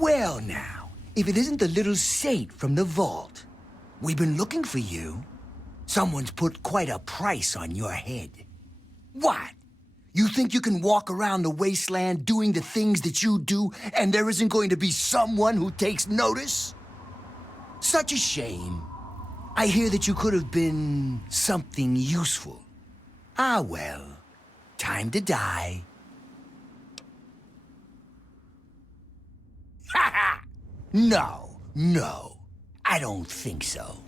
Well now, if it isn't the little saint from the vault. We've been looking for you. Someone's put quite a price on your head. What? You think you can walk around the wasteland doing the things that you do, and there isn't going to be someone who takes notice? Such a shame. I hear that you could have been something useful. Ah, well, time to die. Ha ha! No, I don't think so.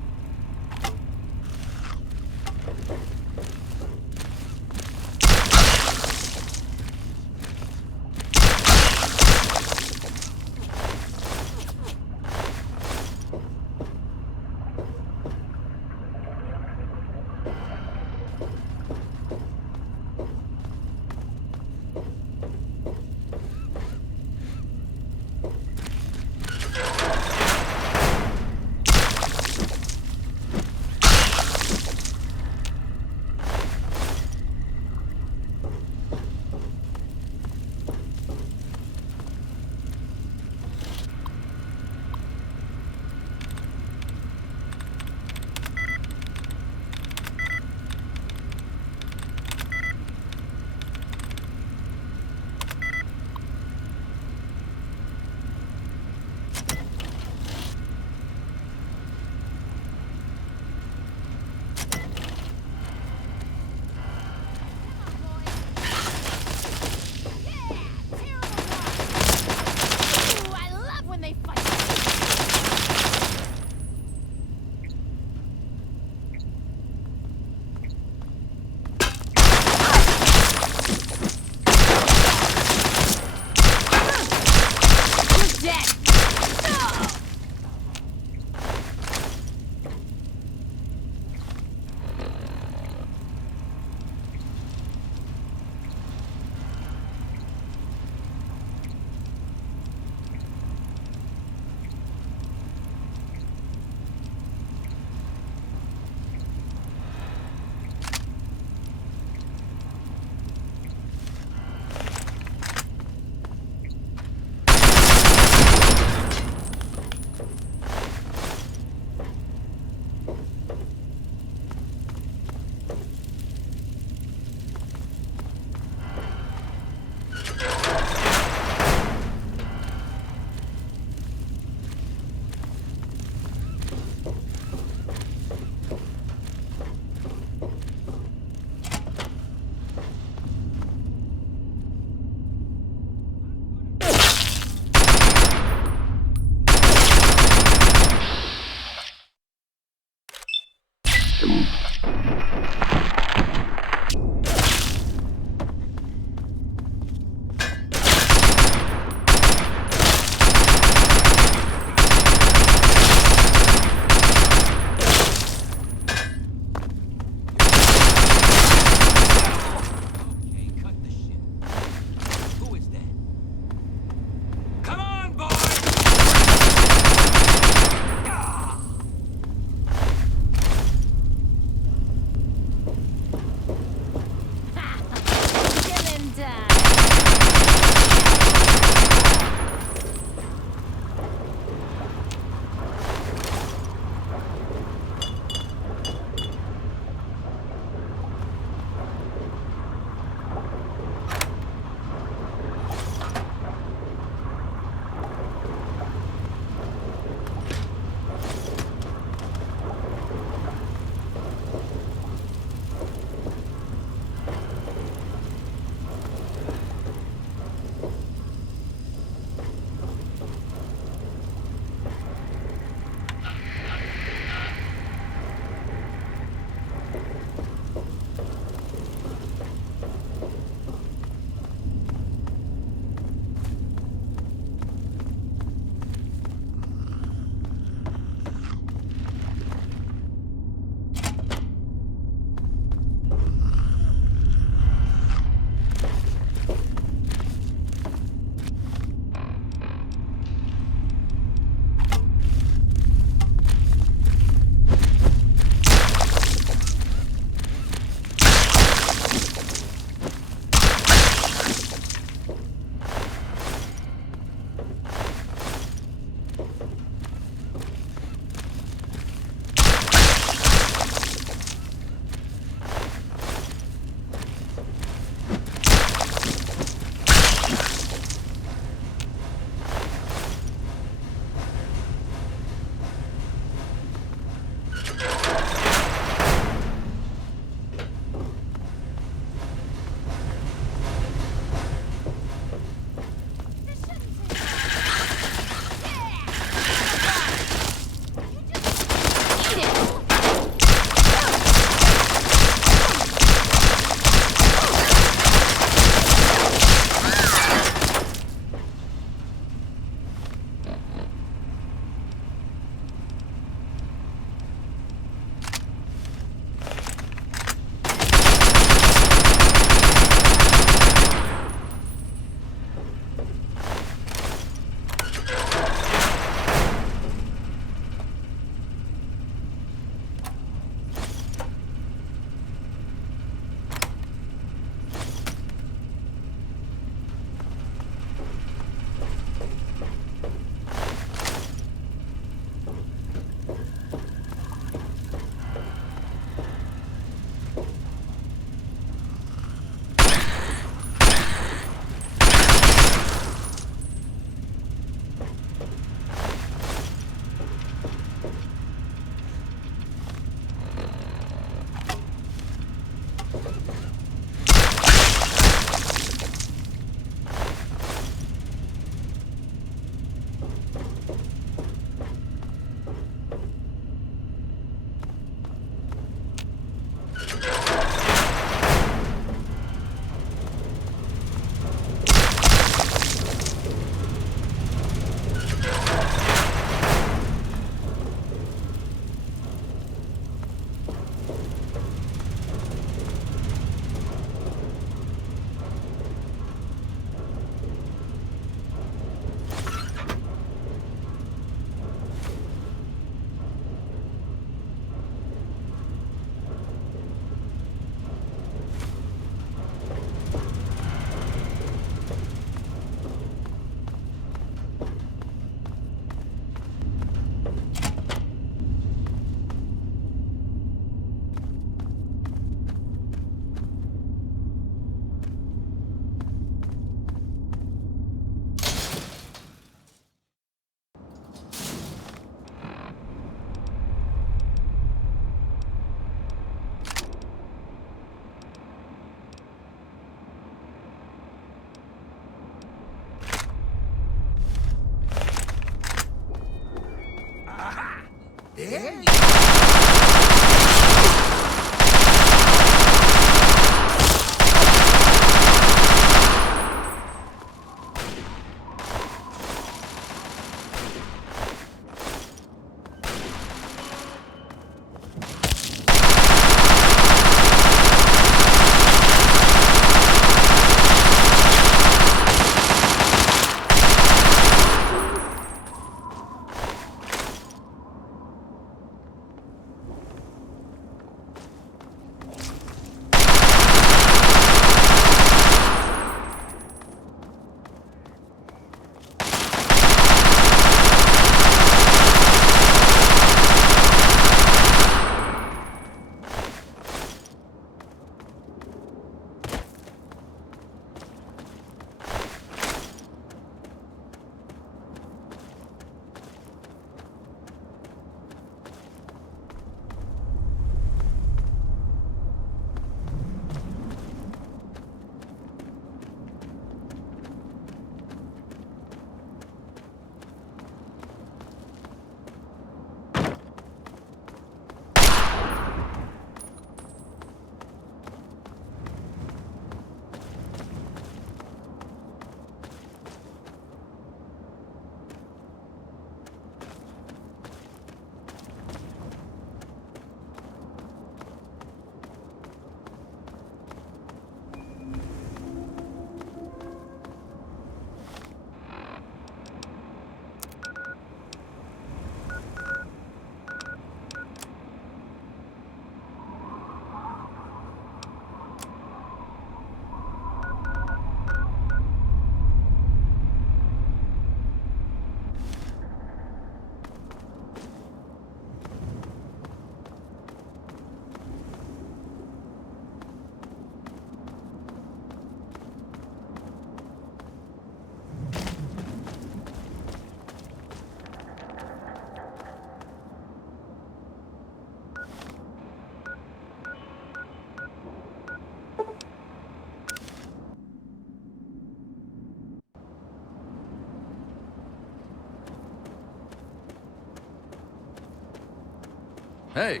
Hey.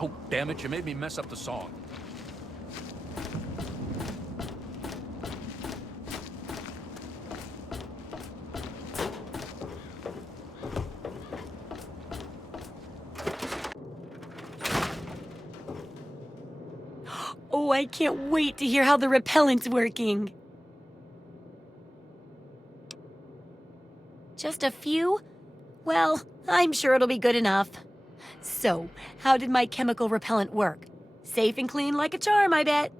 Oh, damn it, you made me mess up the song. Oh, I can't wait to hear how the repellent's working. Just a few? Well, I'm sure it'll be good enough. So, how did my chemical repellent work? Safe and clean like a charm, I bet.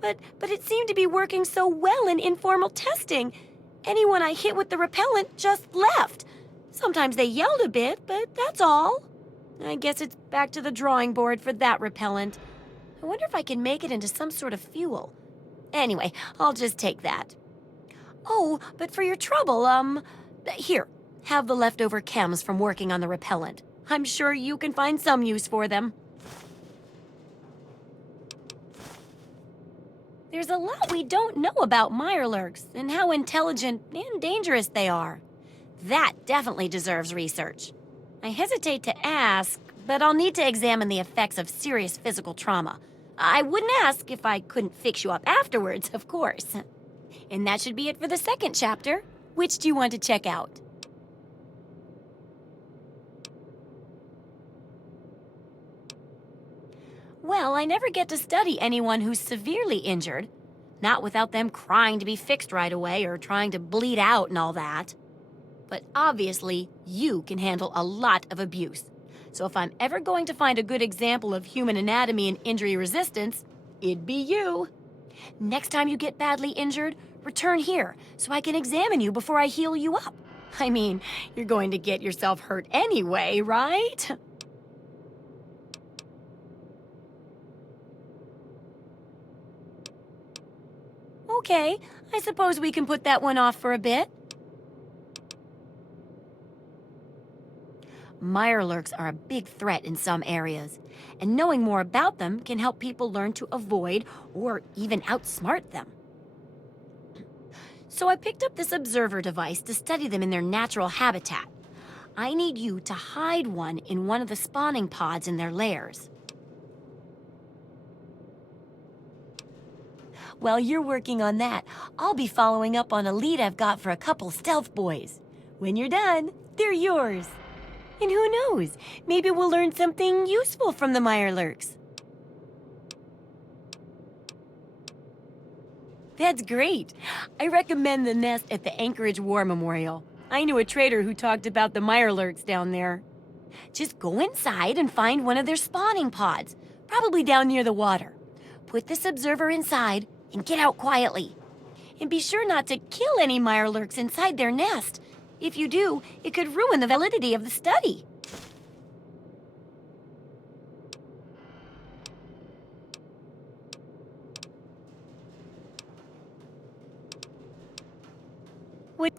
But it seemed to be working so well in informal testing. Anyone I hit with the repellent just left. Sometimes they yelled a bit, but that's all. I guess it's back to the drawing board for that repellent. I wonder if I can make it into some sort of fuel. Anyway, I'll just take that. Oh, but for your trouble, here, have the leftover chems from working on the repellent. I'm sure you can find some use for them. There's a lot we don't know about Mirelurks and how intelligent and dangerous they are. That definitely deserves research. I hesitate to ask, but I'll need to examine the effects of serious physical trauma. I wouldn't ask if I couldn't fix you up afterwards, of course. And that should be it for the second chapter. Which do you want to check out? Well, I never get to study anyone who's severely injured. Not without them crying to be fixed right away or trying to bleed out and all that. But obviously, you can handle a lot of abuse. So if I'm ever going to find a good example of human anatomy and injury resistance, it'd be you. Next time you get badly injured, return here so I can examine you before I heal you up. I mean, you're going to get yourself hurt anyway, right? Okay, I suppose we can put that one off for a bit. Mirelurks are a big threat in some areas, and knowing more about them can help people learn to avoid or even outsmart them. So I picked up this observer device to study them in their natural habitat. I need you to hide one in one of the spawning pods in their lairs. While you're working on that, I'll be following up on a lead I've got for a couple stealth boys. When you're done, they're yours. And who knows, maybe we'll learn something useful from the Mirelurks. That's great. I recommend the nest at the Anchorage War Memorial. I knew a trader who talked about the Mirelurks down there. Just go inside and find one of their spawning pods, probably down near the water. Put this observer inside and get out quietly. And be sure not to kill any Mirelurks inside their nest. If you do, it could ruin the validity of the study. What?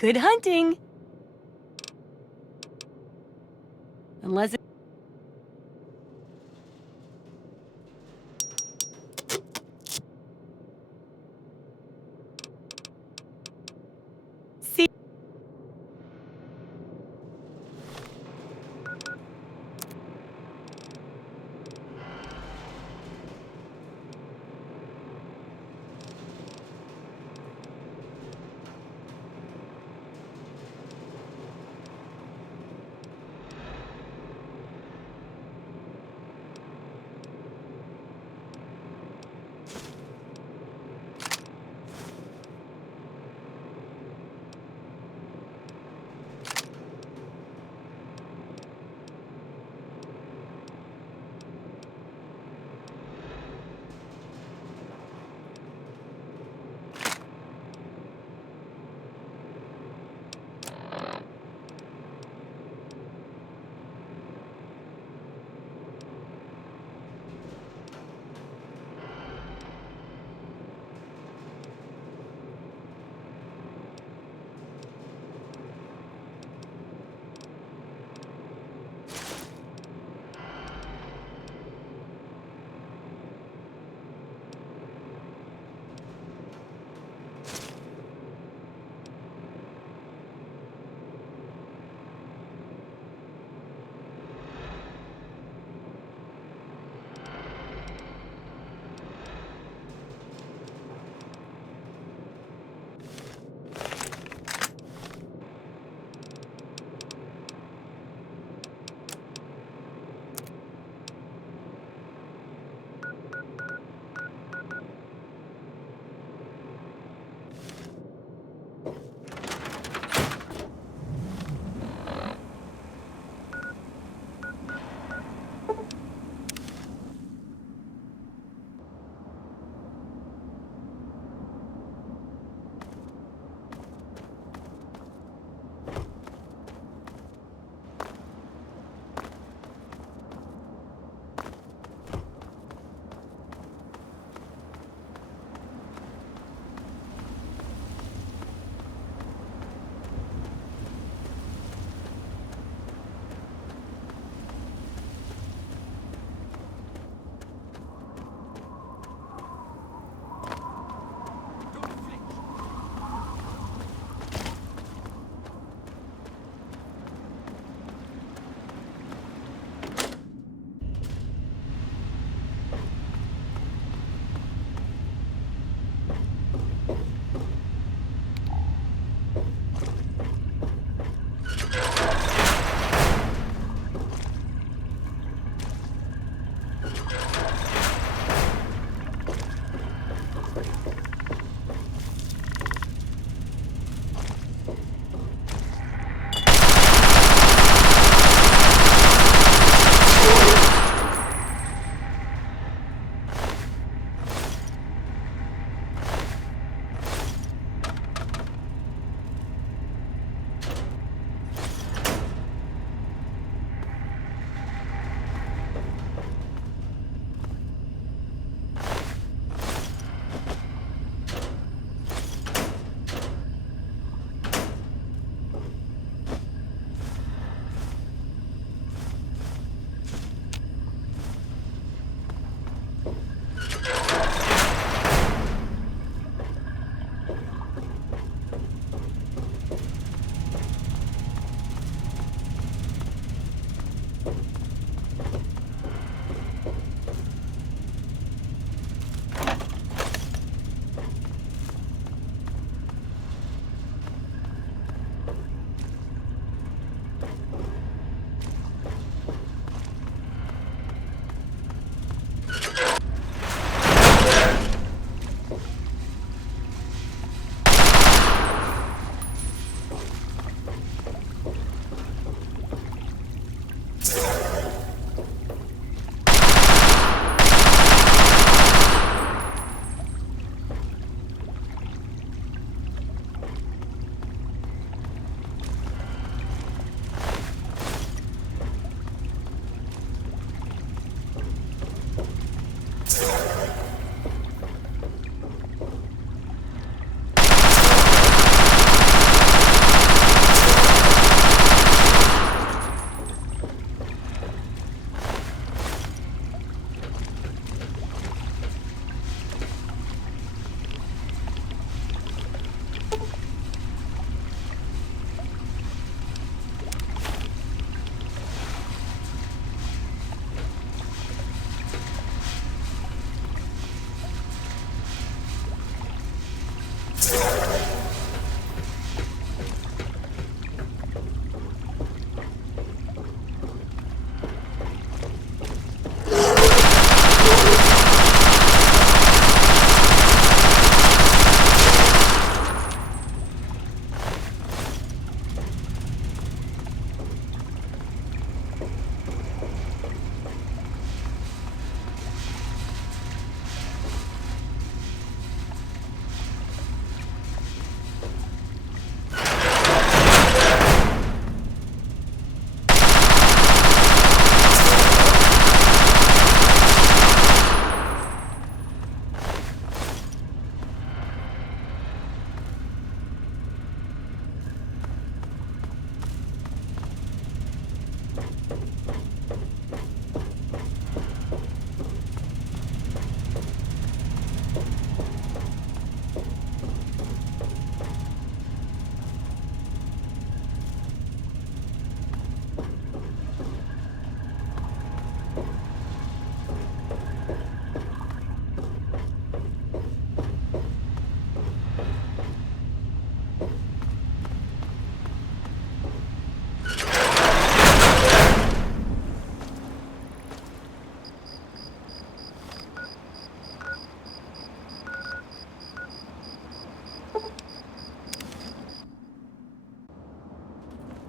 Good hunting. Unless it... See...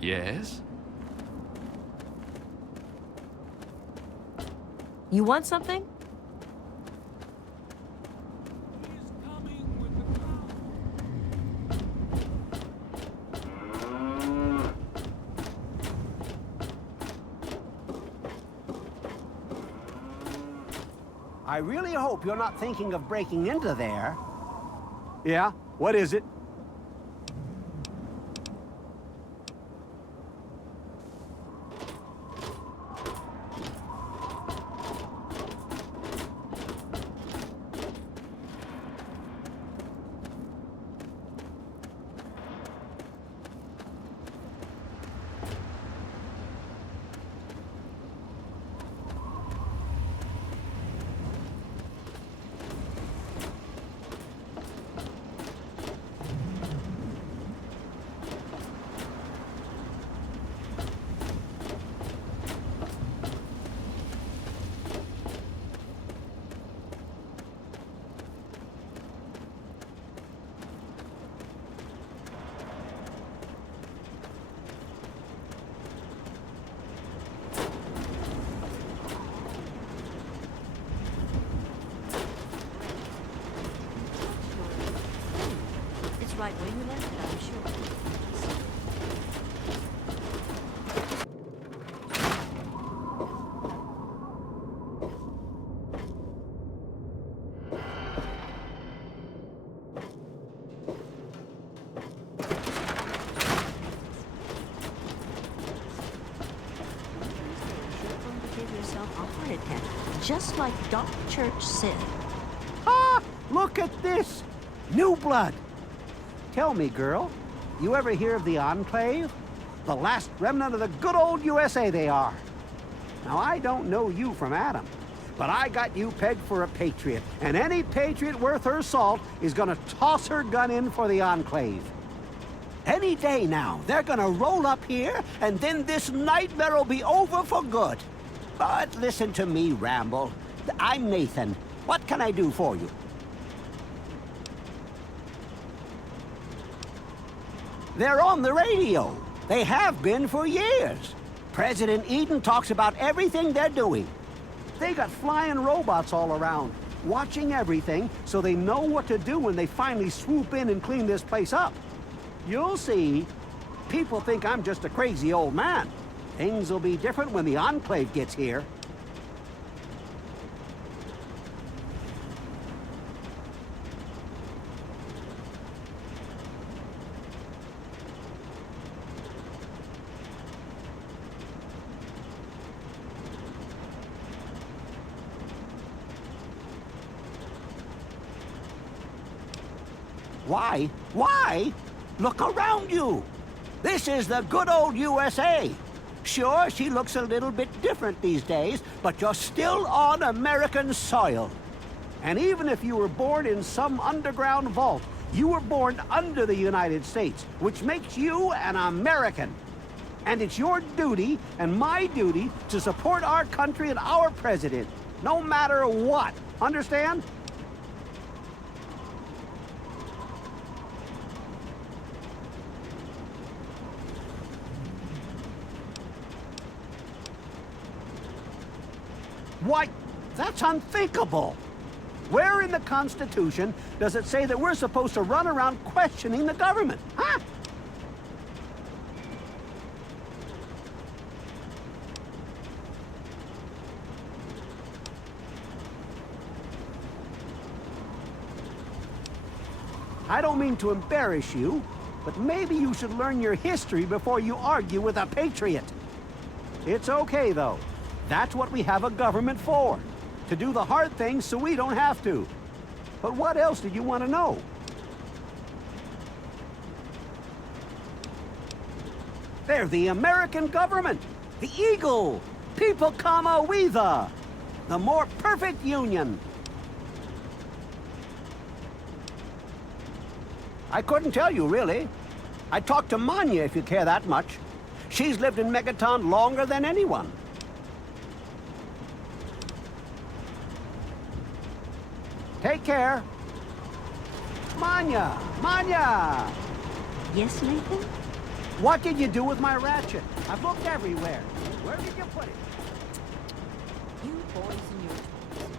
Yes? You want something? I really hope you're not thinking of breaking into there. Yeah? What is it? It's right where you left it, I'm sure. Give yourself a heart attack, just like Doc Church said. Ah! Look at this! New blood! Tell me, girl, you ever hear of the Enclave? The last remnant of the good old USA they are. Now, I don't know you from Adam, but I got you pegged for a patriot, and any patriot worth her salt is gonna toss her gun in for the Enclave. Any day now, they're gonna roll up here, and then this nightmare'll be over for good. But listen to me, Ramble. I'm Nathan. What can I do for you? They're on the radio. They have been for years. President Eden talks about everything they're doing. They got flying robots all around, watching everything so they know what to do when they finally swoop in and clean this place up. You'll see. People think I'm just a crazy old man. Things will be different when the Enclave gets here. Why? Why? Look around you. This is the good old USA. Sure, she looks a little bit different these days, but you're still on American soil. And even if you were born in some underground vault, you were born under the United States, which makes you an American. And it's your duty and my duty to support our country and our president, no matter what. Understand? Why, that's unthinkable. Where in the Constitution does it say that we're supposed to run around questioning the government? Huh? I don't mean to embarrass you, but maybe you should learn your history before you argue with a patriot. It's okay, though. That's what we have a government for. To do the hard things so we don't have to. But what else did you want to know? They're the American government. The Eagle. People comma we the more perfect union. I couldn't tell you, really. I talked to Manya, if you care that much. She's lived in Megaton longer than anyone. Take care. Manya! Manya! Yes, Nathan? What did you do with my ratchet? I've looked everywhere. Where did you put it? You boys and your toys.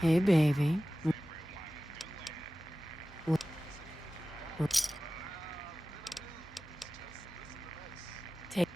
Hey, baby. Take.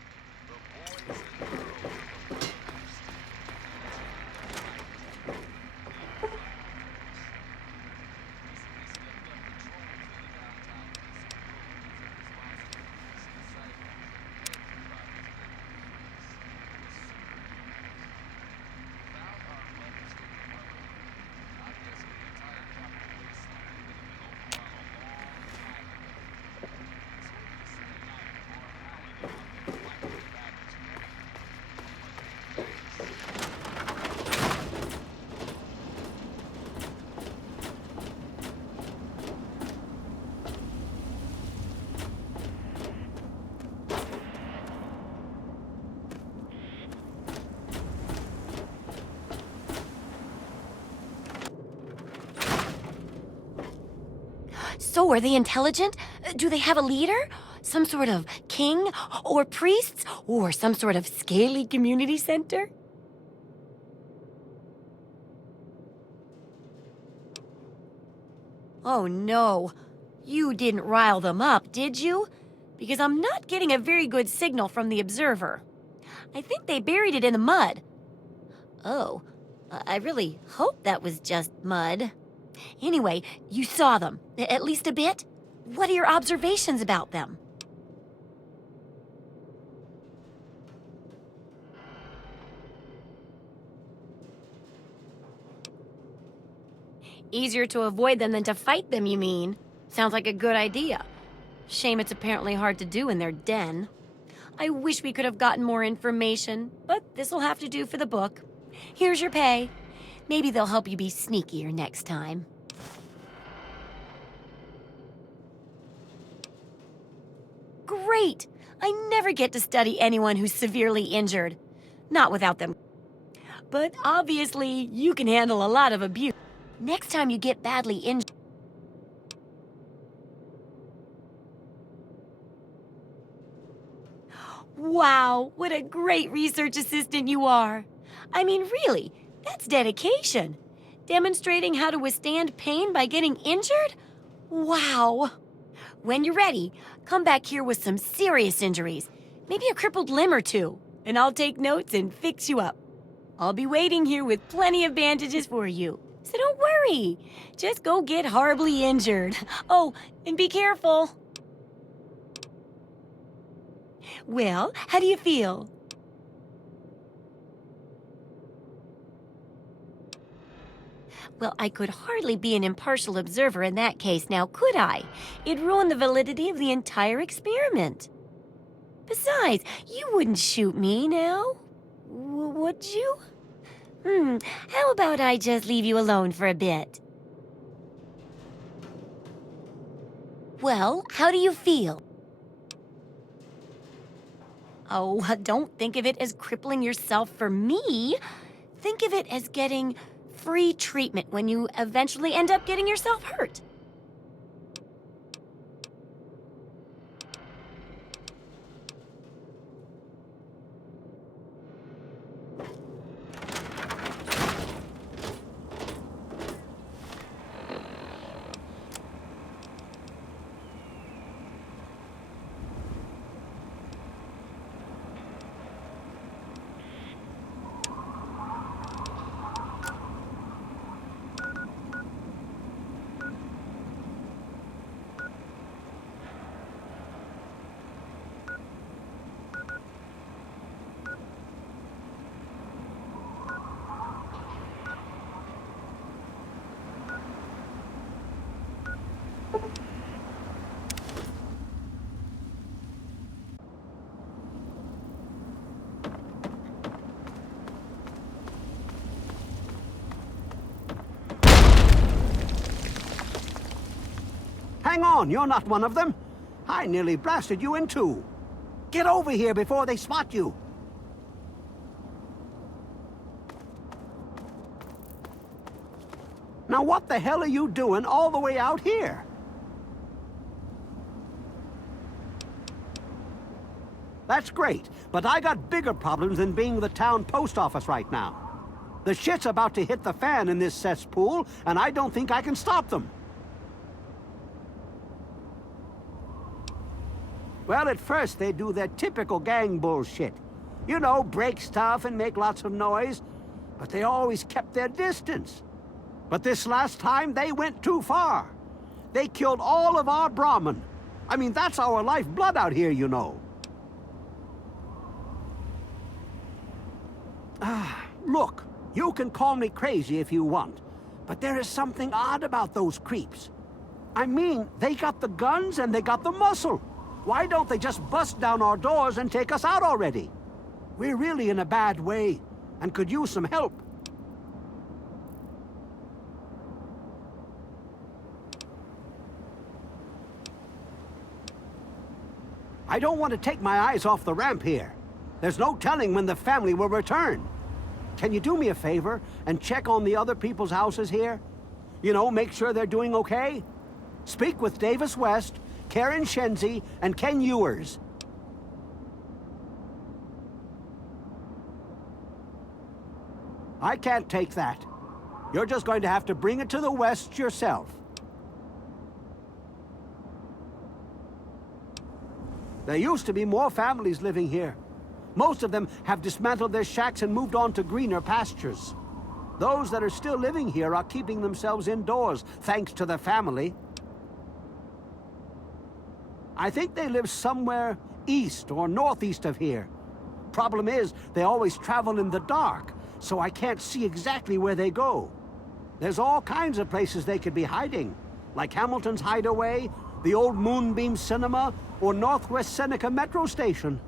So, are they intelligent? Do they have a leader? Some sort of king or priests or some sort of scaly community center? Oh no, you didn't rile them up, did you? Because I'm not getting a very good signal from the observer. I think they buried it in the mud. Oh, I really hope that was just mud. Anyway, you saw them, at least a bit? What are your observations about them? Easier to avoid them than to fight them, you mean? Sounds like a good idea. Shame it's apparently hard to do in their den. I wish we could have gotten more information, but this'll have to do for the book. Here's your pay. Maybe they'll help you be sneakier next time. Great! I never get to study anyone who's severely injured. Not without them. But obviously, you can handle a lot of abuse. Next time you get badly injured... Wow, what a great research assistant you are. I mean, really, that's dedication. Demonstrating how to withstand pain by getting injured? Wow. When you're ready, come back here with some serious injuries, maybe a crippled limb or two, and I'll take notes and fix you up. I'll be waiting here with plenty of bandages for you, so don't worry. Just go get horribly injured. Oh, and be careful. Well, how do you feel? Well, I could hardly be an impartial observer in that case now, could I? It'd ruin the validity of the entire experiment. Besides, you wouldn't shoot me now, would you? How about I just leave you alone for a bit? Well, how do you feel? Oh, don't think of it as crippling yourself for me. Think of it as getting free treatment when you eventually end up getting yourself hurt. Hang on, you're not one of them. I nearly blasted you in two. Get over here before they spot you. Now what the hell are you doing all the way out here? That's great, but I got bigger problems than being the town post office right now. The shit's about to hit the fan in this cesspool, and I don't think I can stop them. Well, at first they do their typical gang bullshit. You know, break stuff and make lots of noise, but they always kept their distance. But this last time, they went too far. They killed all of our Brahmin. I mean, that's our lifeblood out here, you know. Look, you can call me crazy if you want, but there is something odd about those creeps. I mean, they got the guns and they got the muscle. Why don't they just bust down our doors and take us out already? We're really in a bad way and could use some help. I don't want to take my eyes off the ramp here. There's no telling when the family will return. Can you do me a favor and check on the other people's houses here? You know, make sure they're doing okay? Speak with Davis West, Karen Shenzi, and Ken Ewers. I can't take that. You're just going to have to bring it to the West yourself. There used to be more families living here. Most of them have dismantled their shacks and moved on to greener pastures. Those that are still living here are keeping themselves indoors, thanks to the family. I think they live somewhere east or northeast of here. Problem is, they always travel in the dark, so I can't see exactly where they go. There's all kinds of places they could be hiding, like Hamilton's Hideaway, the old Moonbeam Cinema, or Northwest Seneca Metro Station.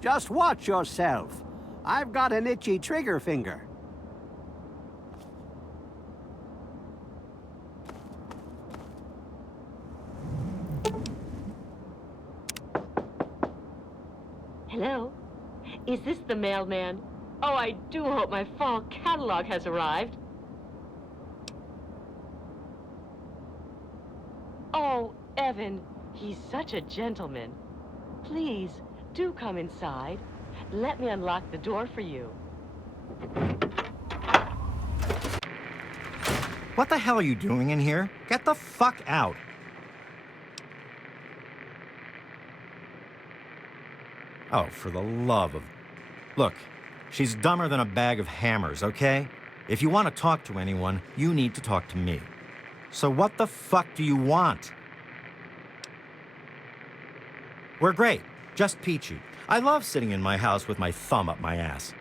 Just watch yourself. I've got an itchy trigger finger. Hello? Is this the mailman? Oh, I do hope my fall catalog has arrived. Oh, Evan, he's such a gentleman. Please, do come inside. Let me unlock the door for you. What the hell are you doing in here? Get the fuck out. Oh, for the love of... Look, she's dumber than a bag of hammers, okay? If you want to talk to anyone, you need to talk to me. So what the fuck do you want? We're great. Just peachy. I love sitting in my house with my thumb up my ass.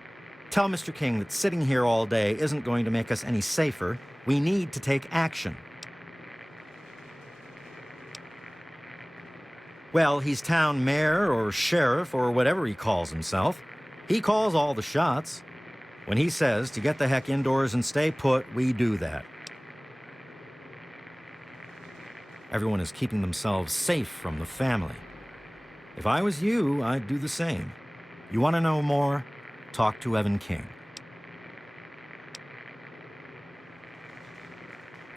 Tell Mr. King that sitting here all day isn't going to make us any safer. We need to take action. Well, he's town mayor or sheriff or whatever he calls himself. He calls all the shots. When he says to get the heck indoors and stay put, we do that. Everyone is keeping themselves safe from the family. If I was you, I'd do the same. You want to know more? Talk to Evan King.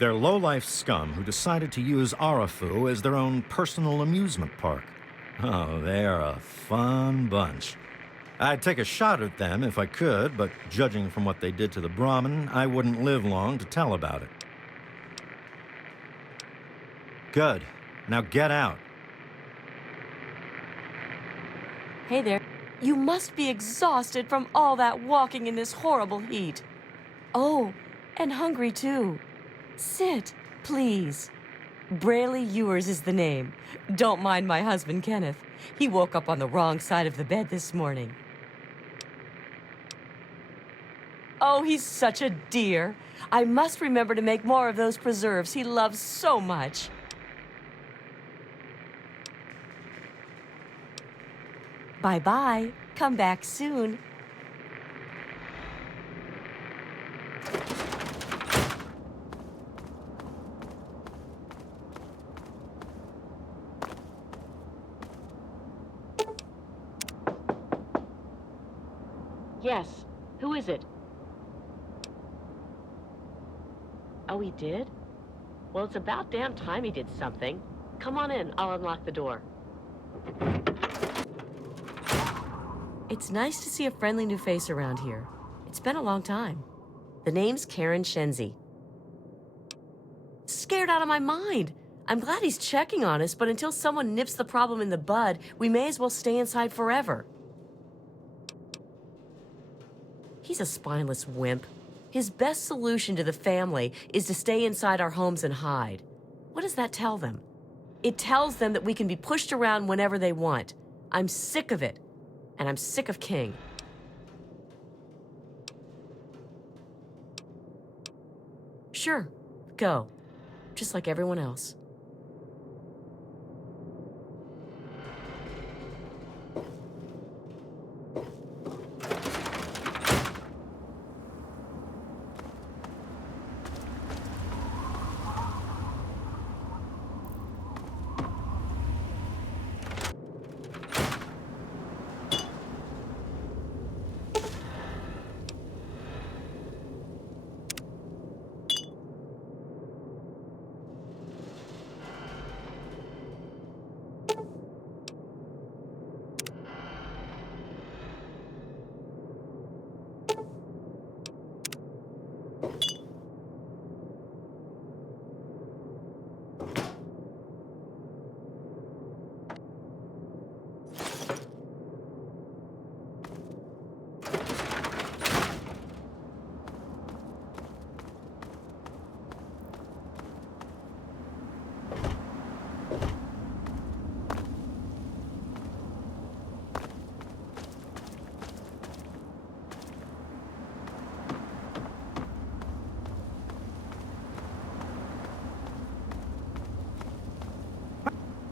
They're low-life scum who decided to use Arafu as their own personal amusement park. Oh, they are a fun bunch. I'd take a shot at them if I could, but judging from what they did to the Brahmin, I wouldn't live long to tell about it. Good. Now get out. Hey there. You must be exhausted from all that walking in this horrible heat. Oh, and hungry too. Sit, please. Braley Ewers is the name. Don't mind my husband, Kenneth. He woke up on the wrong side of the bed this morning. Oh, he's such a dear. I must remember to make more of those preserves he loves so much. Bye-bye. Come back soon. Yes. Who is it? Oh, he did? Well, it's about damn time he did something. Come on in. I'll unlock the door. It's nice to see a friendly new face around here. It's been a long time. The name's Karen Shenzi. Scared out of my mind. I'm glad he's checking on us, but until someone nips the problem in the bud, we may as well stay inside forever. He's a spineless wimp. His best solution to the family is to stay inside our homes and hide. What does that tell them? It tells them that we can be pushed around whenever they want. I'm sick of it. And I'm sick of King. Sure, go. Just like everyone else.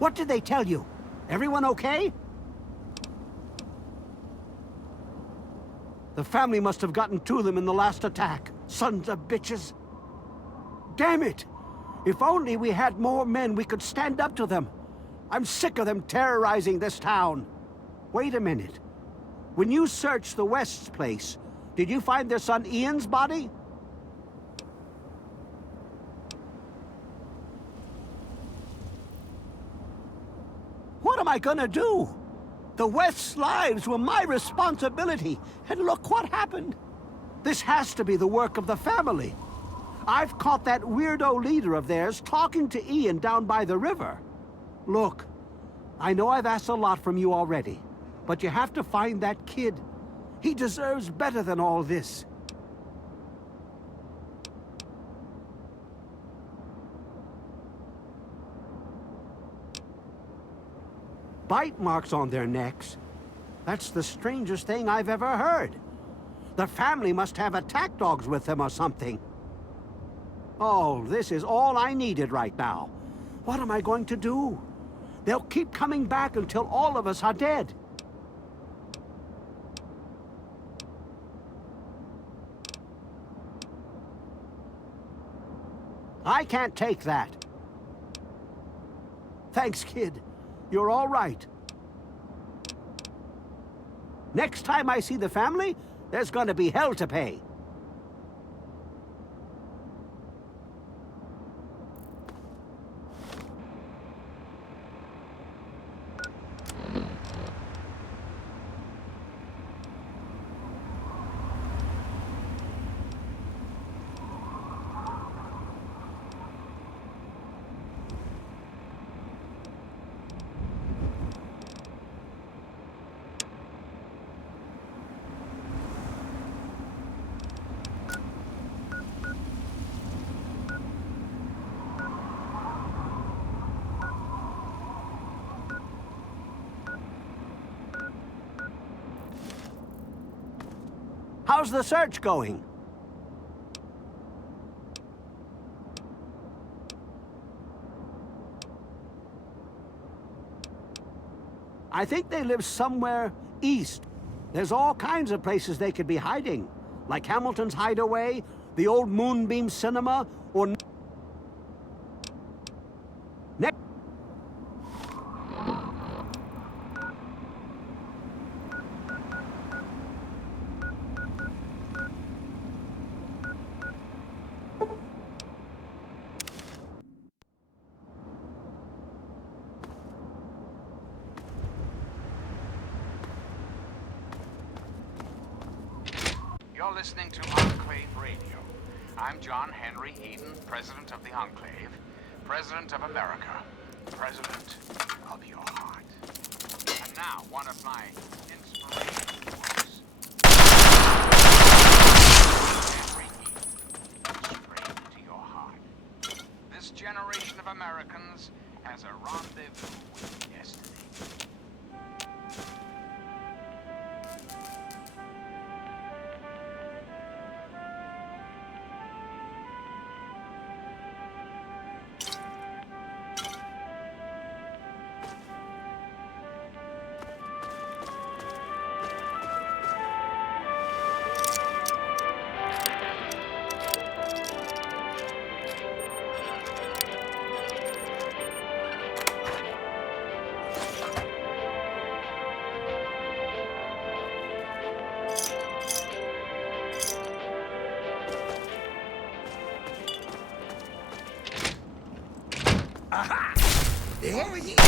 What did they tell you? Everyone okay? The family must have gotten to them in the last attack. Sons of bitches. Damn it! If only we had more men, we could stand up to them. I'm sick of them terrorizing this town. Wait a minute. When you searched the West's place, did you find their son Ian's body? What am I gonna do? The West's lives were my responsibility, and look what happened. This has to be the work of the family. I've caught that weirdo leader of theirs talking to Ian down by the river. Look, I know I've asked a lot from you already, but you have to find that kid. He deserves better than all this. Bite marks on their necks. That's the strangest thing I've ever heard. The family must have attack dogs with them or something. Oh, this is all I needed right now. What am I going to do? They'll keep coming back until all of us are dead. I can't take that. Thanks, kid. You're all right. Next time I see the family, there's gonna be hell to pay. How's the search going? I think they live somewhere east. There's all kinds of places they could be hiding, like Hamilton's Hideaway, the old Moonbeam Cinema, or... You're listening to Enclave Radio. I'm John Henry Eden, President of the Enclave, President of America, President of your heart. And now, one of my inspirational quotes. Henry Eden, straight to your heart. This generation of Americans has a rendezvous with destiny. There he is!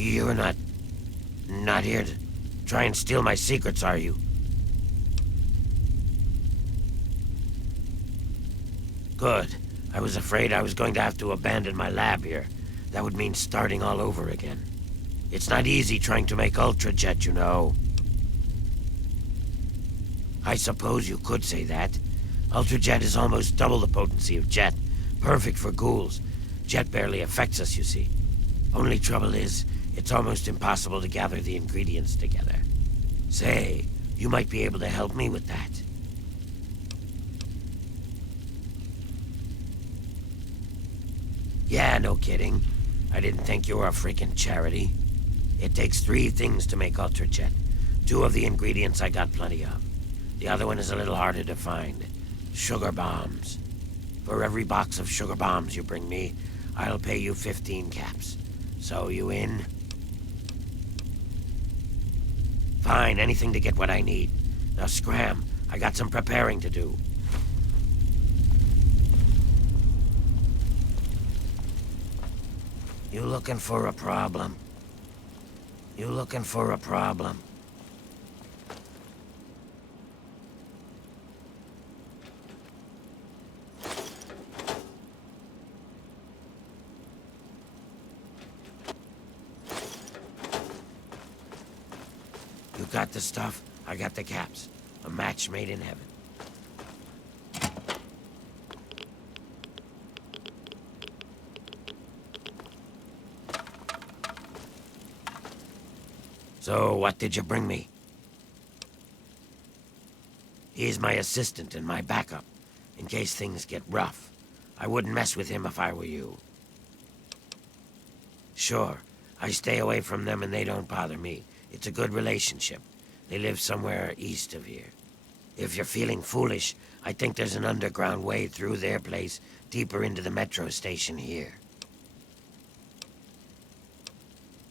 You're not here to try and steal my secrets, are you? Good. I was afraid I was going to have to abandon my lab here. That would mean starting all over again. It's not easy trying to make Ultrajet, you know. I suppose you could say that. Ultrajet is almost double the potency of Jet. Perfect for ghouls. Jet barely affects us, you see. Only trouble is, it's almost impossible to gather the ingredients together. Say, you might be able to help me with that. Yeah, no kidding. I didn't think you were a freaking charity. It takes 3 things to make Ultrajet. 2 of the ingredients I got plenty of. The other one is a little harder to find. Sugar bombs. For every box of sugar bombs you bring me, I'll pay you 15 caps. So, you in? Fine, anything to get what I need. Now scram, I got some preparing to do. You looking for a problem? You looking for a problem? You got the stuff, I got the caps. A match made in heaven. So, what did you bring me? He's my assistant and my backup, in case things get rough. I wouldn't mess with him if I were you. Sure, I stay away from them and they don't bother me. It's a good relationship. They live somewhere east of here. If you're feeling foolish, I think there's an underground way through their place, deeper into the metro station here.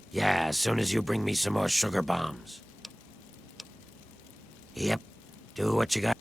Yeah, as soon as you bring me some more sugar bombs. Yep, do what you got.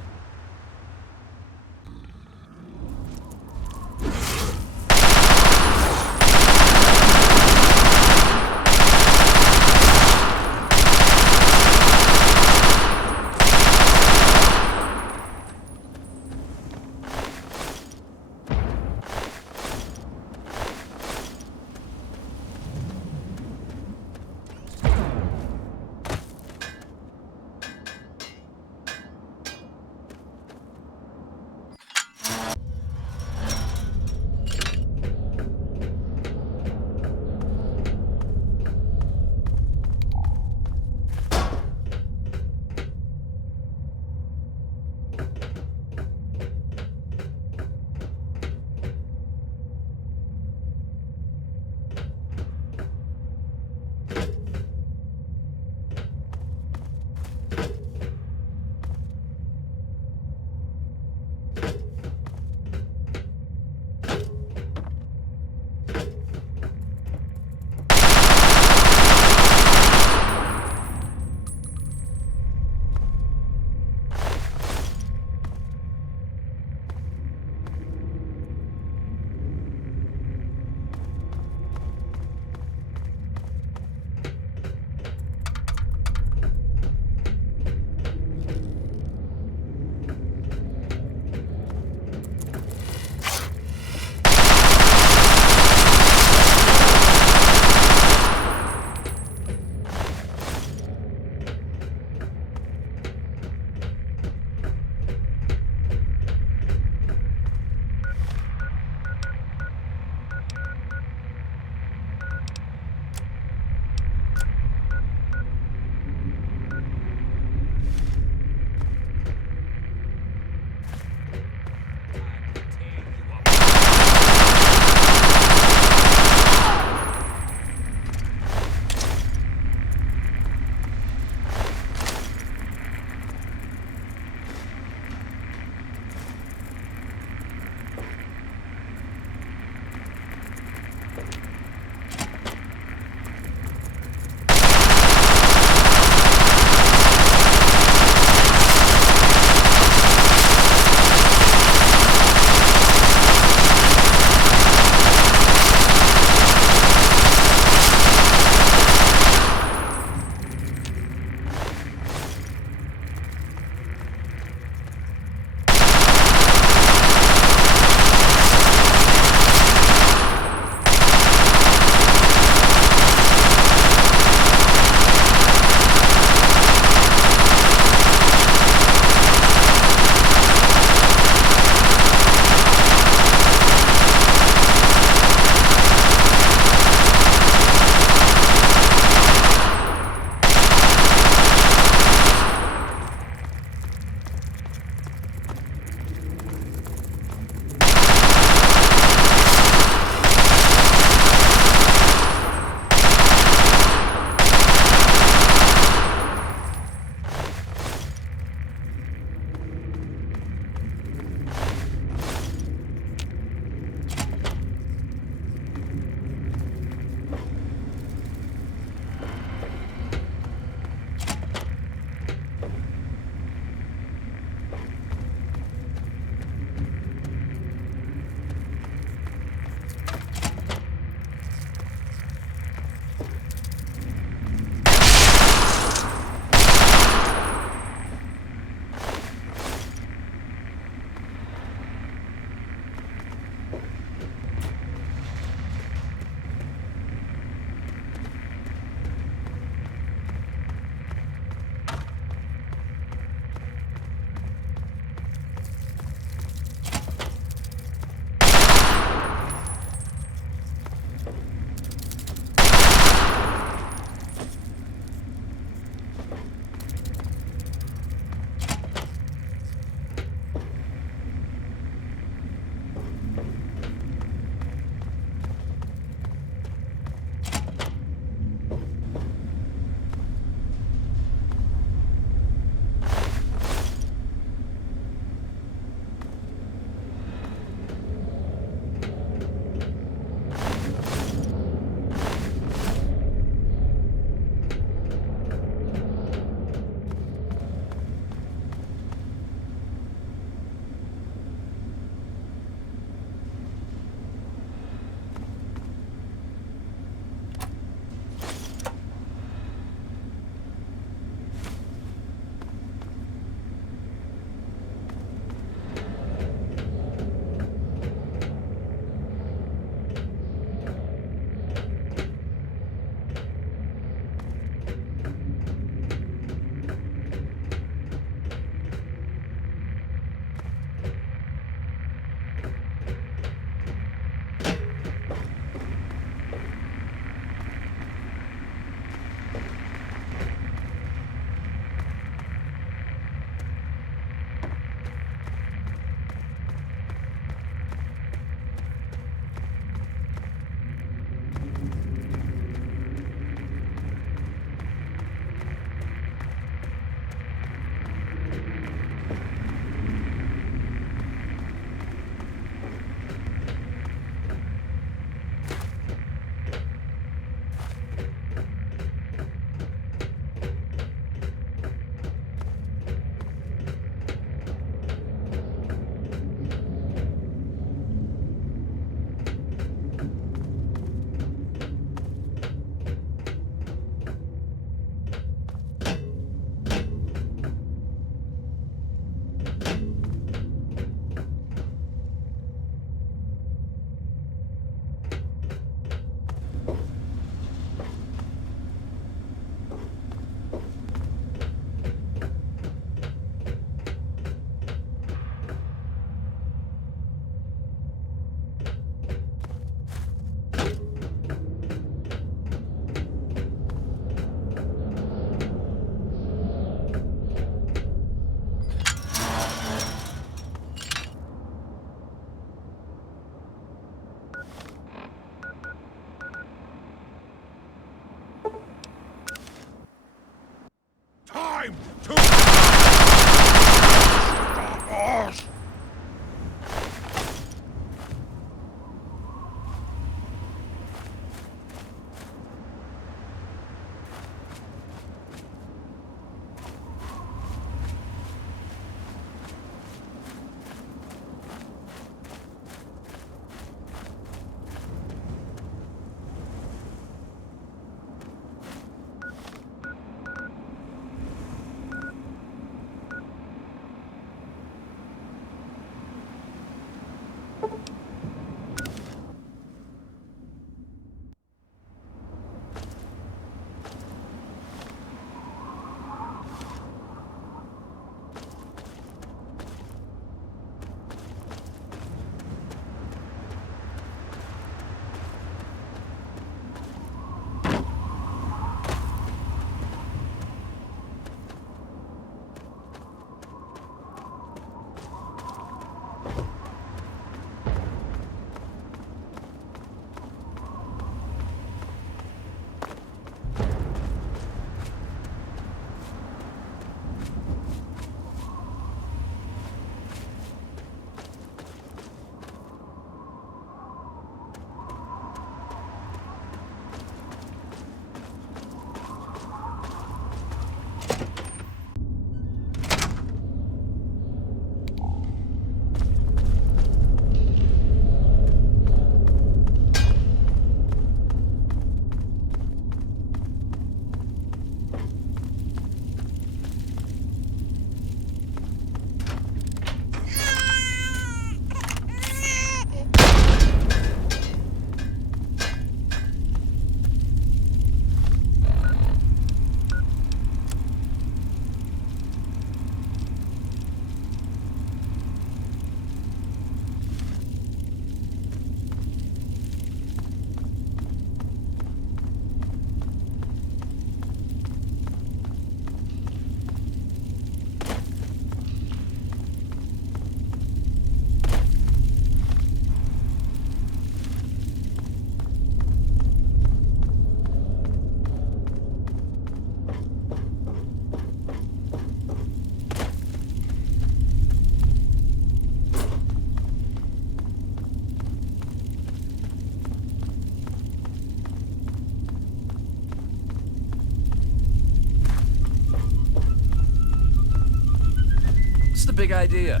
the big idea?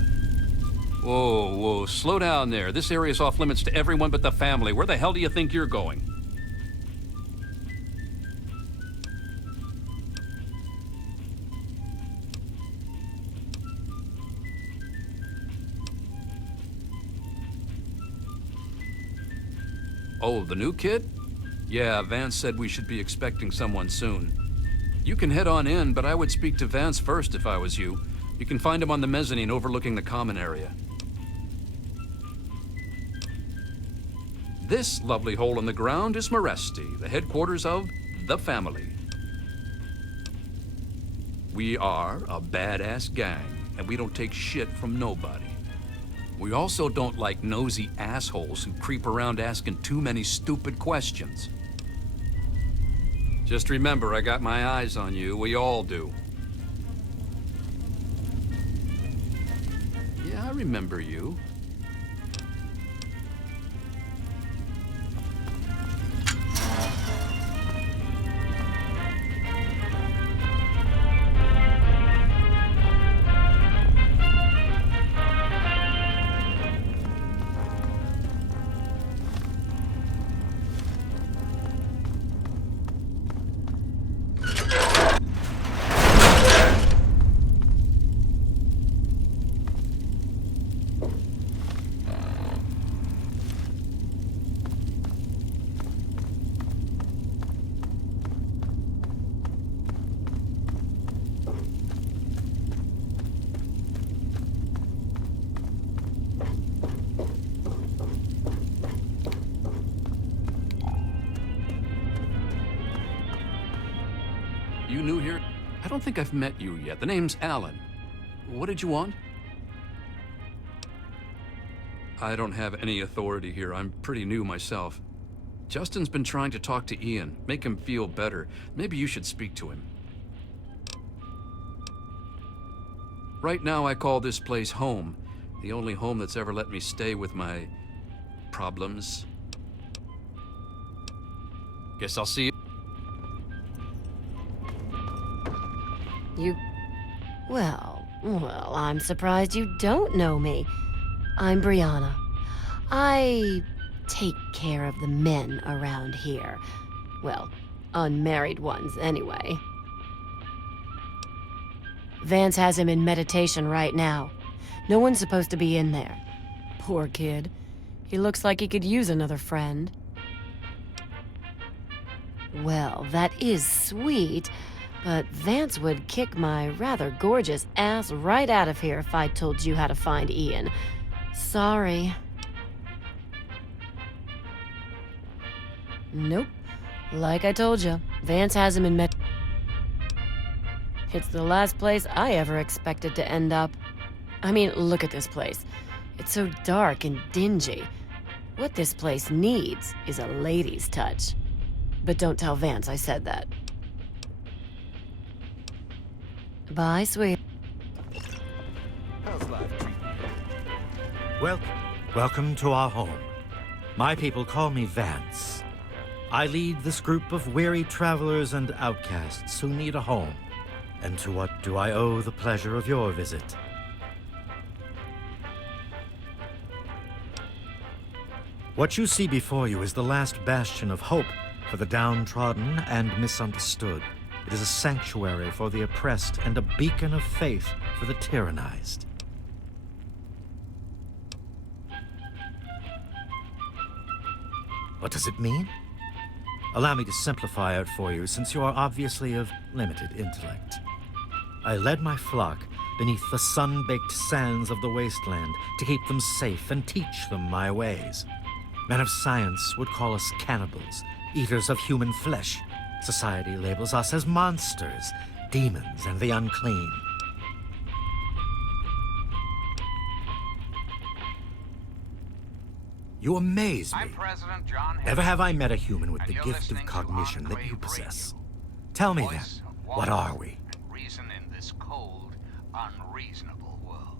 Whoa, whoa, slow down there. This area's off limits to everyone but the family. Where the hell do you think you're going? Oh, the new kid? Yeah, Vance said we should be expecting someone soon. You can head on in, but I would speak to Vance first if I was you. You can find him on the mezzanine overlooking the common area. This lovely hole in the ground is Moresti, the headquarters of the family. We are a badass gang, and we don't take shit from nobody. We also don't like nosy assholes who creep around asking too many stupid questions. Just remember, I got my eyes on you. We all do. Yeah, I remember you. You new here? I don't think I've met you yet. The name's Alan. What did you want? I don't have any authority here. I'm pretty new myself. Justin's been trying to talk to Ian, make him feel better. Maybe you should speak to him. Right now, I call this place home. The only home that's ever let me stay with my problems. Guess I'll see you. Well, I'm surprised you don't know me. I'm Brianna. I take care of the men around here. Well, unmarried ones, anyway. Vance has him in meditation right now. No one's supposed to be in there. Poor kid. He looks like he could use another friend. Well, that is sweet, but Vance would kick my rather gorgeous ass right out of here if I told you how to find Ian. Sorry. Nope. Like I told you, Vance has him in It's the last place I ever expected to end up. I mean, look at this place. It's so dark and dingy. What this place needs is a lady's touch. But don't tell Vance I said that. Bye, sweet. Welcome to our home. My people call me Vance. I lead this group of weary travelers and outcasts who need a home. And to what do I owe the pleasure of your visit? What you see before you is the last bastion of hope for the downtrodden and misunderstood. It is a sanctuary for the oppressed and a beacon of faith for the tyrannized. What does it mean? Allow me to simplify it for you, since you are obviously of limited intellect. I led my flock beneath the sun-baked sands of the wasteland to keep them safe and teach them my ways. Men of science would call us cannibals, eaters of human flesh. Society labels us as monsters, demons, and the unclean. You amaze me. I'm President John Henry. Never have I met a human with the And you're gift of listening to cognition that Enclave you possess. Radio, Tell me then, voice of what Wall are we? and reason in this cold, unreasonable world.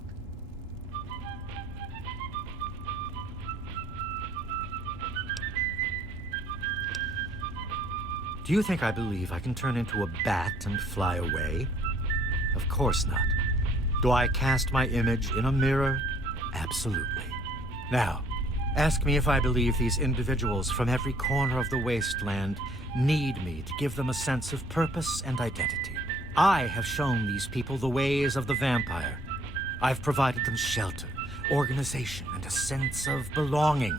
Do you think I believe I can turn into a bat and fly away? Of course not. Do I cast my image in a mirror? Absolutely. Now, ask me if I believe these individuals from every corner of the wasteland need me to give them a sense of purpose and identity. I have shown these people the ways of the vampire. I've provided them shelter, organization, and a sense of belonging.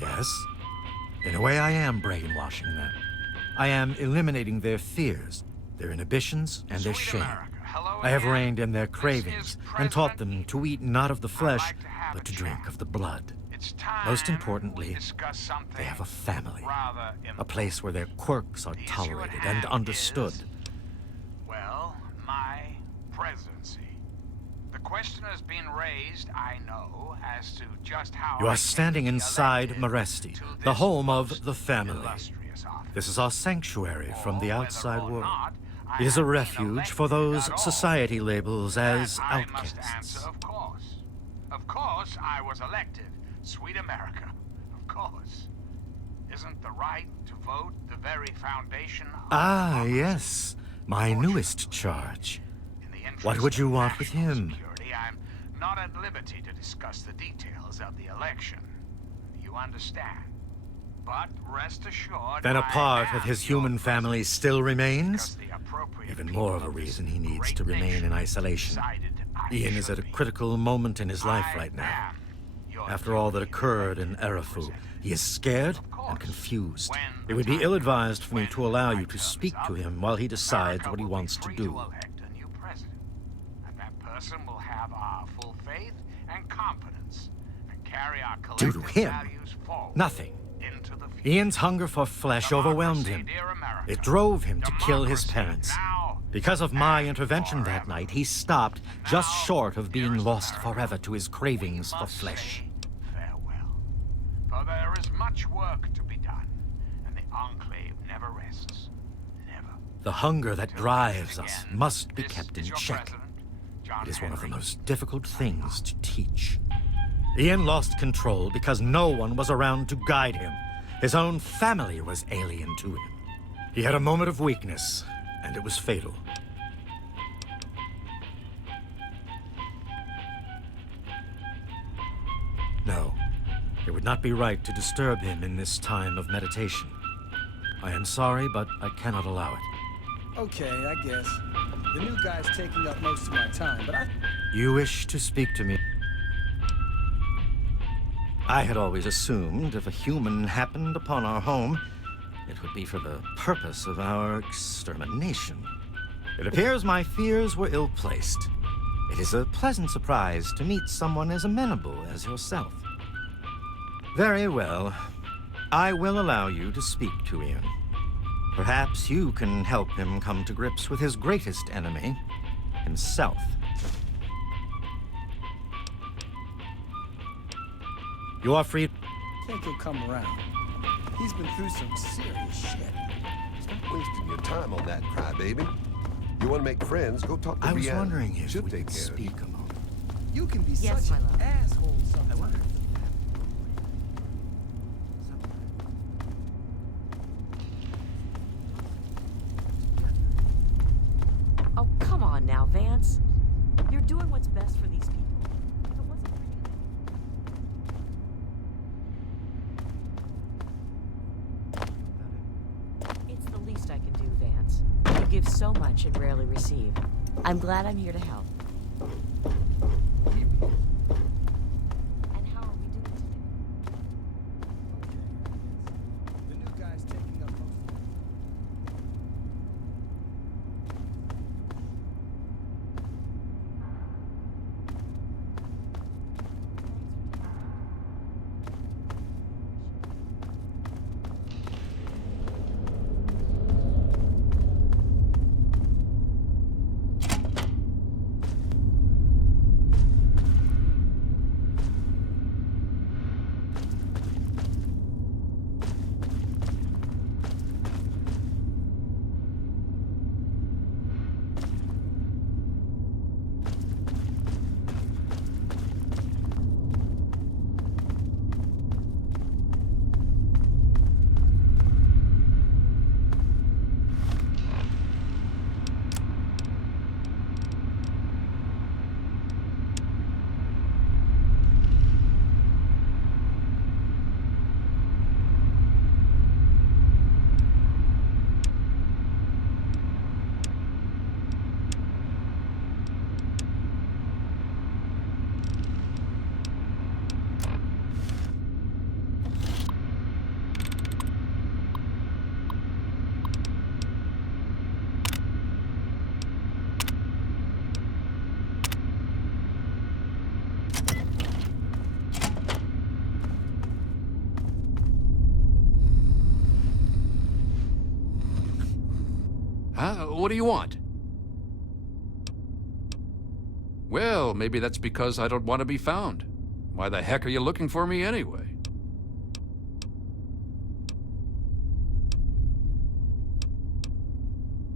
Yes, in a way I am brainwashing them. I am eliminating their fears, their inhibitions, and their shame. I have reined in their cravings and taught them to eat not of the flesh, but to drink of the blood. Most importantly, they have a family, a place where their quirks are tolerated and understood. Well, my presidency. The question has been raised, I know, as to just how You are standing inside Maresti, the home of the family. This is our sanctuary from the outside world. It is a refuge for those society labels as outcasts. Of course, I was elected. Sweet America. Of course. Isn't the right to vote the very foundation of Ah, yes. My newest charge. What would you want with him? Security, I'm not at liberty to discuss the details of the election. You understand? But rest assured, Then a I part of am his your human family still remains? because the appropriate Even people more of a this reason he needs great to remain nation in isolation. decided I Ian is at a should be. critical moment in his life right now. I am your After all that duly occurred in elected Erafu, representative. he is scared Of course, and confused. when It would be the ill-advised for me when to allow my you to term speak is to up, him while he decides America what he will be wants to free do. elect a new president. And that person will have our full faith and confidence and carry our Due collective to him, values forward nothing. into the future. Ian's hunger for flesh overwhelmed him. Democracy, dear America. It drove him to kill his Democracy, parents. now Because of my and intervention that forever. night, he stopped just Now, short of being dearest lost America, forever to his cravings we for must flesh. say farewell. For there is much work to be done, and the Enclave never rests. Never. The hunger that Till we drives meet us again, must be this kept in is your check. president, John It is one of the Henry. most difficult things to teach. Ian lost control because no one was around to guide him. His own family was alien to him. He had a moment of weakness, and it was fatal. No, it would not be right to disturb him in this time of meditation. I am sorry, but I cannot allow it. Okay, I guess. The new guy's taking up most of my time, but You wish to speak to me? I had always assumed if a human happened upon our home, it would be for the purpose of our extermination. It appears my fears were ill-placed. It is a pleasant surprise to meet someone as amenable as yourself. Very well. I will allow you to speak to Ian. Perhaps you can help him come to grips with his greatest enemy, himself. You are free. think he'll come around. He's been through some serious shit. Stop wasting your time on that crybaby. You want to make friends, go talk to I was Brianna. wondering if She'll we take could care of you. speak a moment. You can be Yes, such my an love. asshole sometimes. Oh, come on now, Vance. You're doing what's best for these people. If it wasn't for you... It's the least I can do, Vance. You give so much and rarely receive. I'm glad I'm here to help. And how are we doing today? The new guy's taking up most of it. What do you want? Well, maybe that's because I don't want to be found. Why the heck are you looking for me anyway?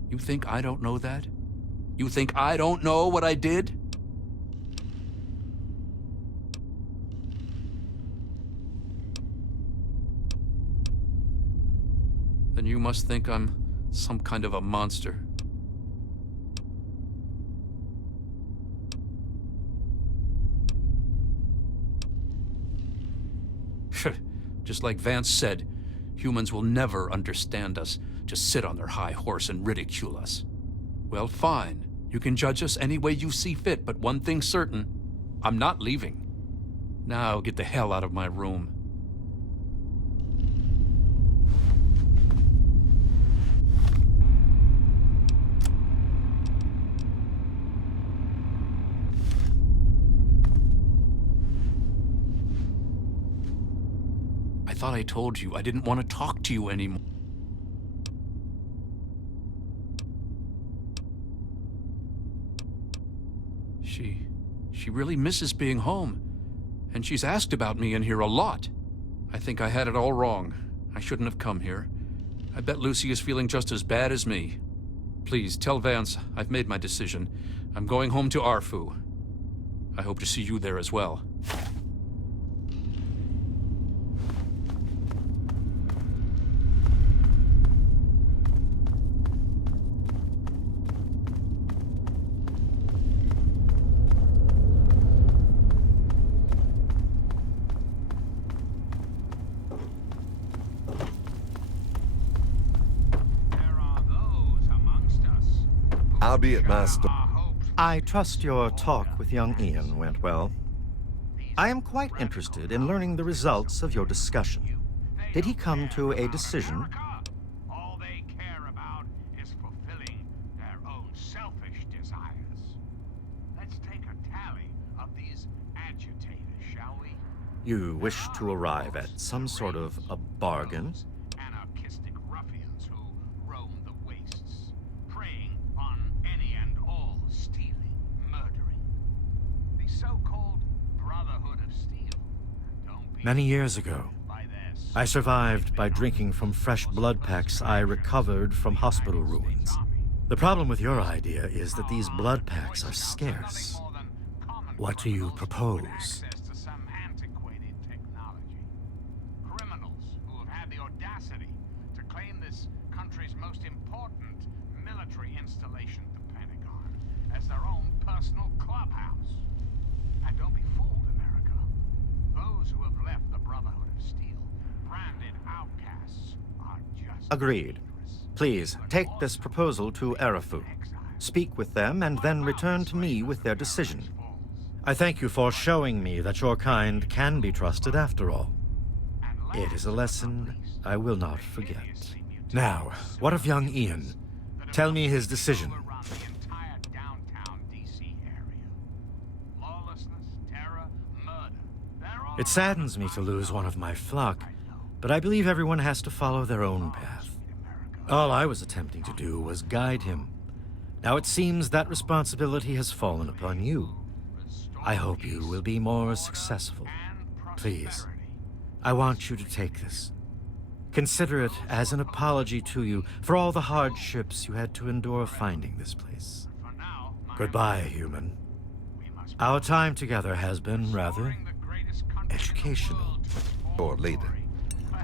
You think I don't know that? You think I don't know what I did? Then you must think I'm some kind of a monster. Just like Vance said, humans will never understand us, just sit on their high horse and ridicule us. Well, fine. You can judge us any way you see fit, but one thing's certain. I'm not leaving. Now get the hell out of my room. I thought I told you I didn't want to talk to you anymore. She really misses being home, and she's asked about me in here a lot. I think I had it all wrong. I shouldn't have come here. I bet Lucy is feeling just as bad as me. Please, tell Vance I've made my decision. I'm going home to Arfu. I hope to see you there as well. I'll be at my store. I trust your talk with young Ian went well. I am quite interested in learning the results of your discussion. Did he come to a decision? All they care about is fulfilling their own selfish desires. Let's take a tally of these agitators, shall we? You wish to arrive at some sort of a bargain? Anarchistic ruffians who roam the wastes, preying on any and all, stealing, murdering. The so-called Brotherhood of Steel. Don't be Many years ago, by their I survived by drinking from fresh blood packs I recovered from hospital ruins. The problem with your idea is that these blood packs are scarce. What do you propose? access to some antiquated technology. Criminals who have had the audacity to claim this country's most important military installation, the Pentagon, as their own personal clubhouse. And don't be fooled, America. Those who have left the Brotherhood of Steel, branded outcasts, are just Agreed. Please, take this proposal to Arafu. Speak with them and then return to me with their decision. I thank you for showing me that your kind can be trusted after all. It is a lesson I will not forget. Now, what of young Ian? Tell me his decision. around the entire downtown DC area. Lawlessness, terror, murder. They're all It saddens me to lose one of my flock, but I believe everyone has to follow their own path. All I was attempting to do was guide him. Now it seems that responsibility has fallen upon you. I hope you will be more successful. Please, I want you to take this. Consider it as an apology to you for all the hardships you had to endure finding this place. Goodbye, human. Our time together has been rather educational. Or later.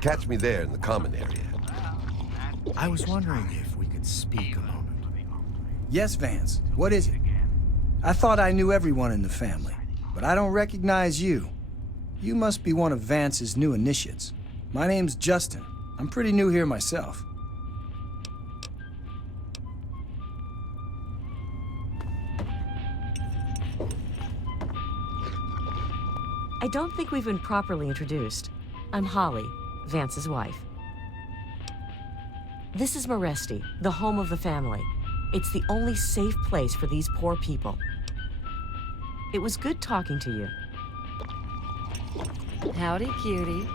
Catch me there in the common area. I was wondering if we could speak a moment. Yes, Vance. What is it? I thought I knew everyone in the family, but I don't recognize you. You must be one of Vance's new initiates. My name's Justin. I'm pretty new here myself. I don't think we've been properly introduced. I'm Holly, Vance's wife. This is Maresti, the home of the family. It's the only safe place for these poor people. It was good talking to you. Howdy, cutie.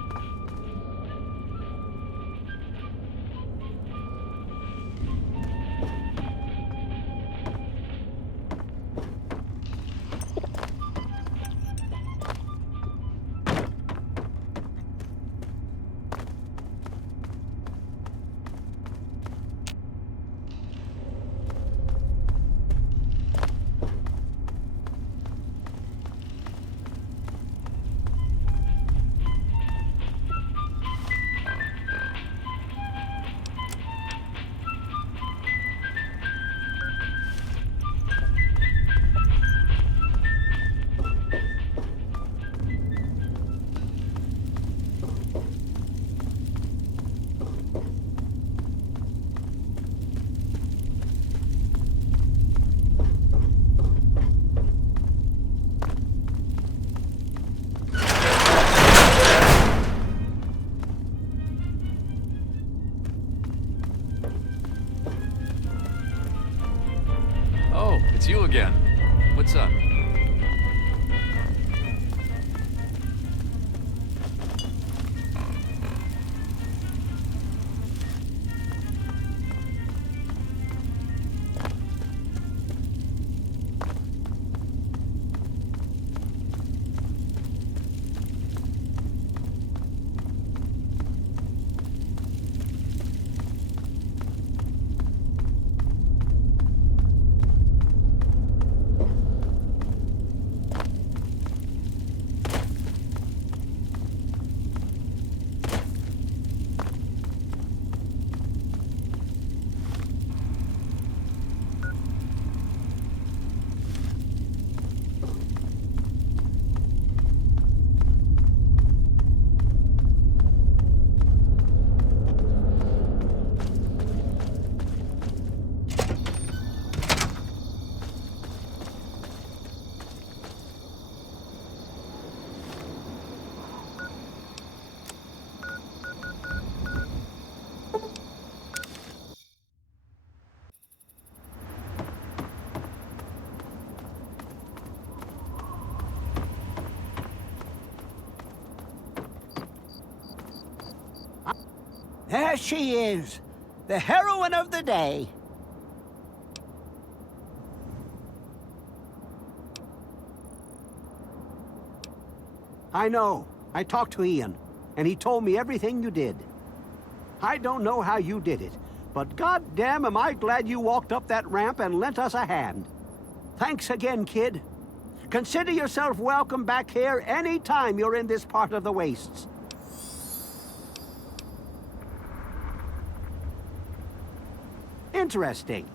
again. What's up? There she is, the heroine of the day. I know. I talked to Ian, and he told me everything you did. I don't know how you did it, but goddamn am I glad you walked up that ramp and lent us a hand. Thanks again, kid. Consider yourself welcome back here any time you're in this part of the wastes. Interesting.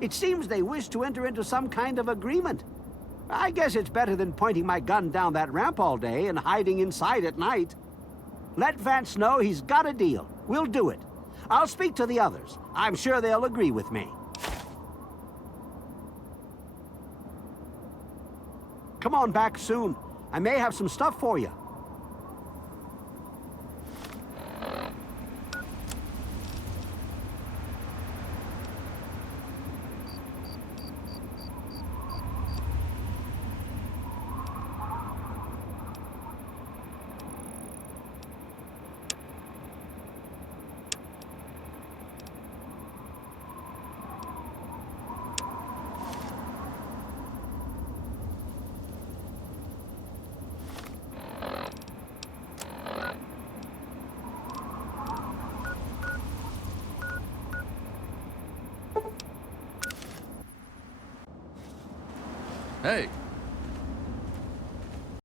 It seems they wish to enter into some kind of agreement. I guess it's better than pointing my gun down that ramp all day and hiding inside at night. Let Vance know he's got a deal. We'll do it. I'll speak to the others. I'm sure they'll agree with me. Come on back soon. I may have some stuff for you. Hey,